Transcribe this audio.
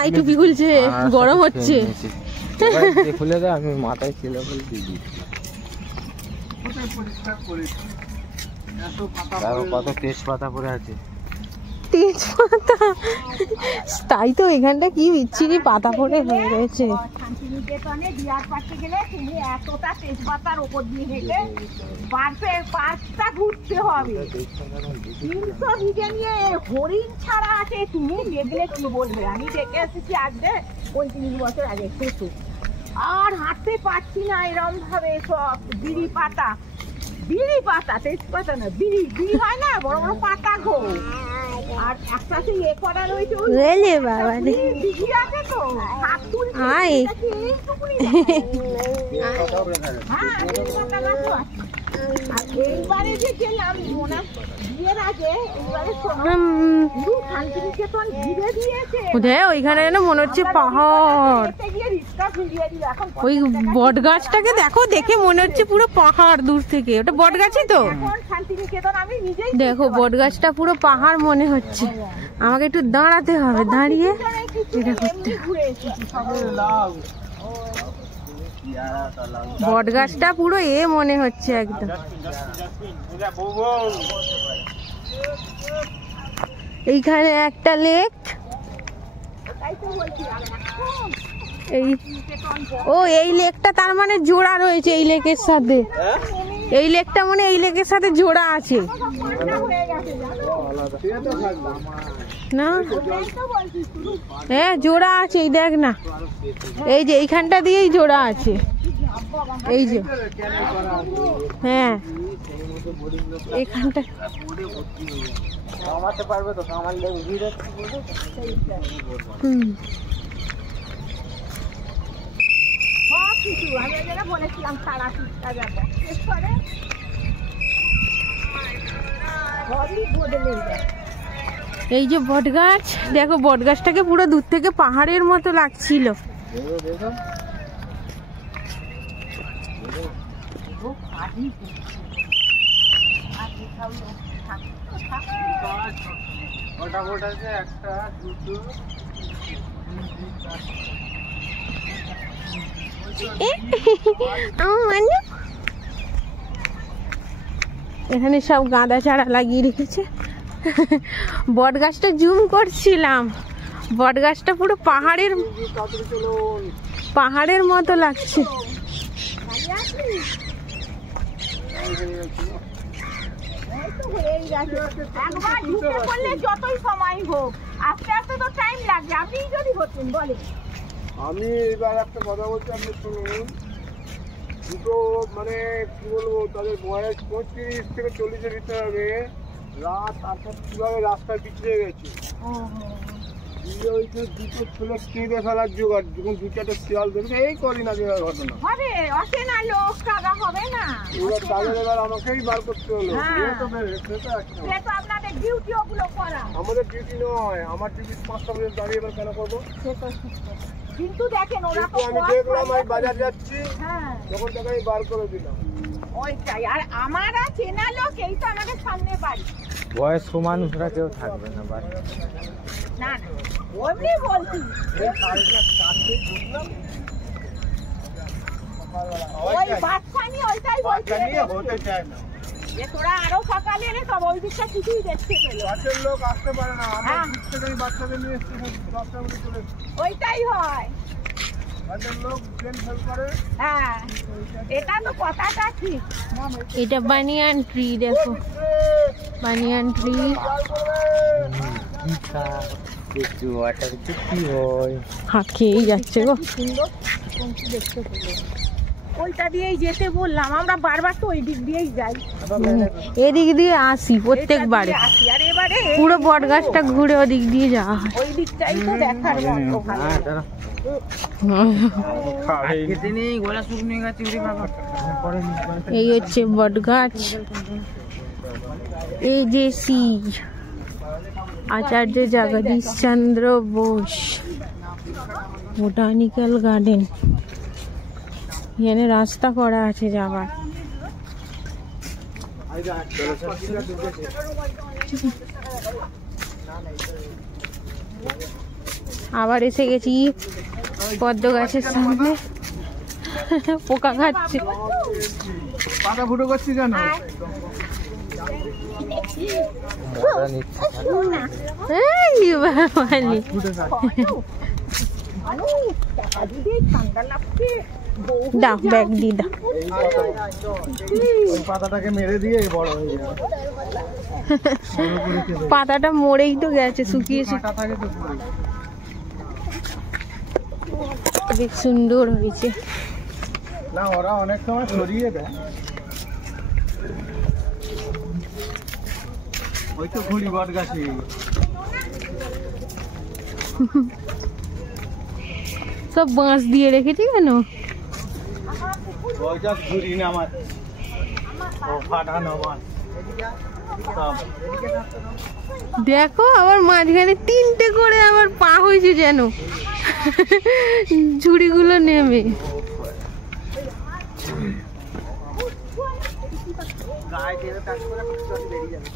High টুপি খুলছে, গরম হচ্ছে। খুলে দে, আমি মাথায় ছিল বলে দিদি কত তেজপাতা পড়ে আছে। তেজপাতা, তাই তো এখানটা কি বিচ্ছিরি পাতা পড়ে হয়ে রয়েছে। শান্তিনিকেতনে বিয়ার পার্টি গেলে তুমি এতটা তেজপাতার ওপর দিয়ে হেঁটে পার্কটা ঘুরতে হবে। 300 বিঘে নিয়ে হরিণ ছাড়া আছে, তুমি দেখলে কি বলবে। আমি দেখে এসেছি আজকে 35 বছর আগে, একটু আর হাঁটতে পারছি না এরম ভাবে। সব বিড়ি পাতা, তেজপাতা না, বিড়ি হয় না, বড় বড় পাতা গো। আর একসাথে ইয়ে করা রয়েছে, বাবা দিঘি আছে তো, হাত তুলছে এইটুকুনি। হ্যাঁ, এইবারে যে গেলাম বিয়ের আগে, এইবারে শান্তিনিকেতন ঘিরে দিয়েছে। ওইখানে যেন মনে হচ্ছে পাহাড়। ওই বট গাছটাকে দেখো, দেখে মনে হচ্ছে পুরো পাহাড় দূর থেকে। ওটা বট গাছই তো। দেখো বট গাছটা পুরো পাহাড় মনে হচ্ছে। আমাকে একটু দাঁড়াতে হবে, দাঁড়িয়ে এটা করতে। বট গাছটা পুরো মনে হচ্ছে একদম। এইখানে একটা লেক, এই লেকটা তার মানে জোড়া রয়েছে এই লেকের সাথে। এই লেকটা মানে এই লেকের সাথে জোড়া আছে না? হ্যাঁ জোড়া আছে, এই দেখ না, এই যে এইখানটা দিয়েই জোড়া আছে, এই যে। হ্যাঁ এখানটা পারবে তো, এই যে বট গাছ, দেখো বট গাছটাকে পুরো দূর থেকে পাহাড়ের মতো লাগছিল। এখানে সব গাঁদা চারা লাগিয়ে রেখেছে। বট গাছটা জুম করছিলাম, বট গাছটা পুরো পাহাড়ের মতো লাগছে। যতই সময় হোক, আস্তে আস্তে তো টাইম লাগবে। আপনি যদি হতেন বলে। আমি এবার একটা কথা বলছি, আপনি শুনুন। দুটো মানে কি বলবো, তাদের বয়স 35 থেকে 40-এর ভিতরে হবে। রাত 8টা কিভাবে রাস্তায় পিছিয়ে গেছে। দুটো ছেলে কেঁদে ফেলার জোগাড়, যখন 2-4টে শিয়াল ধরবে, এই করি না দেওয়ার ঘটনা। এবার আমাকেই বার করতে হলো। আমাদের ডিউটি নয়, আমার ডিউটি 5টা পর্যন্ত দাঁড়িয়ে এবার কেন করবো? কিন্তু দেখেন ওরা তো, আমি দেখলাম আমি বাজার যাচ্ছি, যখন তাকে আমি বার করে দিলাম। ওইটাই। আর আমার চেনা লোক, এই তো আমাদের সামনে বাড়ি। বয়স্ক মানুষরা কেউ থাকবে না বাড়ি। না না, ওমনি বলছি। ওই বাচ্চা নিয়ে ওইটাই বলছি, হতে চায় না। তোরা আরো সকালে এলে তবে ওই দিকটা কিছুই দেখতে পেলো। গাছের লোক আসতে পারে না, বাচ্চাদের নিয়ে ওইটাই হয়। হ্যাঁ, এটা তো কথাটা ঠিক। এটা বানিয়ান ট্রি, দেখো বানিয়ান ট্রি। খেয়েই যাচ্ছে গো। ওইটা দিয়েই যেতে বললাম, আমরা বারবার তো ওই দিক দিয়েই যাই, এদিক দিয়ে আসি প্রত্যেকবারে। আর এবারে পুরো বট গাছটা ঘুরে ওদিক দিয়ে যাওয়া হয়। ওই দিকটাই তো দেখার মতো ভালো। এই হচ্ছে বট গাছ। এই যে আচার্য জগদীশ চন্দ্র বোস বোটানিক্যাল গার্ডেন। এখানে রাস্তা করা আছে যাবার। আবার এসে গেছি পদ্ম গাছের সামনে। পোকা খাচ্ছে। পাতা ফুটো করছি কেন? মজা নিচ্ছে। এই বাবালি। ঠান্ডা লাগছে। দাও ব্যাগ দি দাও। ওই পাতাটাকে মেরে দিয়ে বড় হয়ে যাবে। পাতাটা মরেই তো গেছে, শুকিয়েছে। কাঁটা থাকে তো পুরো। বেশ সুন্দর হয়েছে। না ওরা অনেক সময় সরিয়ে দেয়। ওই তো ঘুড়ি বট গাছে। সব বাঁশ দিয়ে রেখেছি কেন? ওইটা ঘুড়ি না আমার, ও ফাটানো মাছ। দেখো আবার মাঝখানে 3টে করে আবার পা হয়েছে যেন ঝুড়িগুলো নেমে। গায়ে টেনে টাচ করে জল বেরিয়ে যাবে।